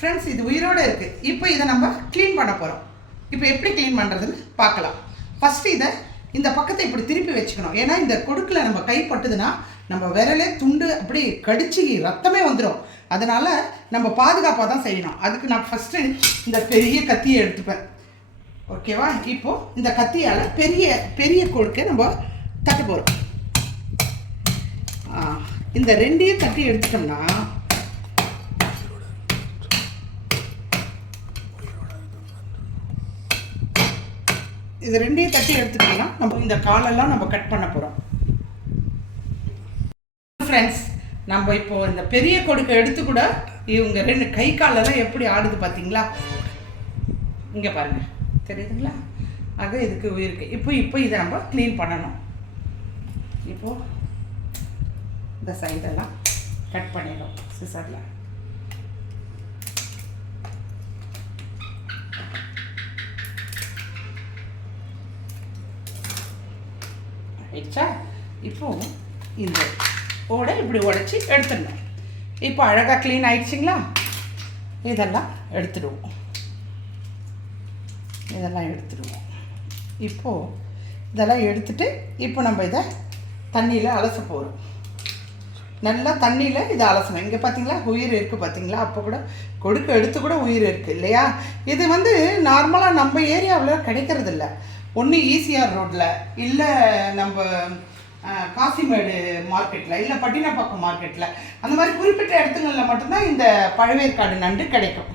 Friends, இது உயிரோடு இருக்குது. இப்போ இதை நம்ம க்ளீன் பண்ண போகிறோம். இப்போ எப்படி க்ளீன் பண்ணுறதுன்னு பார்க்கலாம். ஃபஸ்ட்டு இந்த பக்கத்தை இப்படி திருப்பி வச்சுக்கணும். ஏன்னா இந்த கொடுக்கில் நம்ம கை பட்டுதுன்னா நம்ம விரலே துண்டு அப்படி கடிச்சு ரத்தமே வந்துடும். அதனால் நம்ம பாதுகாப்பாக தான் செய்யணும். அதுக்கு நான் ஃபஸ்ட்டு இந்த பெரிய கத்தியை எடுத்துப்பேன். ஓகேவா? இப்போது இந்த கத்தியால் பெரிய பெரிய கொடுக்கை நம்ம தட்ட போகிறோம். இந்த ரெண்டையும் தட்டி எடுத்துட்டோம்னா இது ரெண்டையும் தட்டி எடுத்துக்கிட்டோம்னா நம்ம இந்த காலெல்லாம் நம்ம கட் பண்ண போகிறோம். ஃப்ரெண்ட்ஸ், நம்ம இப்போது இந்த பெரிய கொடுக்கை எடுத்து கூட இவங்க ரெண்டு கை காலெல்லாம் எப்படி ஆடுது பார்த்தீங்களா? இங்கே பாருங்கள், தெரியுதுங்களா? ஆக இதுக்கு உயிருக்கு. இப்போ இதை நம்ம க்ளீன் பண்ணணும். இப்போது இந்த சைடெல்லாம் கட் பண்ணிடும் சிசரில். ஆயிடுச்சா? இப்போது இந்த இப்படி உடைச்சி எடுத்துடணும். இப்போ அழகாக க்ளீன் ஆயிடுச்சிங்களா? இதெல்லாம் எடுத்துடுவோம். இப்போது இதெல்லாம் எடுத்துட்டு இப்போ நம்ம இதை தண்ணியில் அலச போகிறோம். நல்லா தண்ணியில் இதை அலசணும். இங்கே பார்த்தீங்களா உயிர் இருக்குது பார்த்தீங்களா? அப்போ கூட கொடுக்க எடுத்து கூட உயிர் இருக்குது இல்லையா? இது நார்மலாக நம்ம ஏரியாவில் கிடைக்கிறது இல்லை. ஒன்று ஈசிஆர் ரோட்டில், இல்லை நம்ம காசிமேடு மார்க்கெட்டில், இல்லை பட்டினப்பாக்கம் மார்க்கெட்டில், அந்த மாதிரி குறிப்பிட்ட இடத்துங்களில் மட்டும்தான் இந்த பழவேற்காடு நண்டு கிடைக்கும்.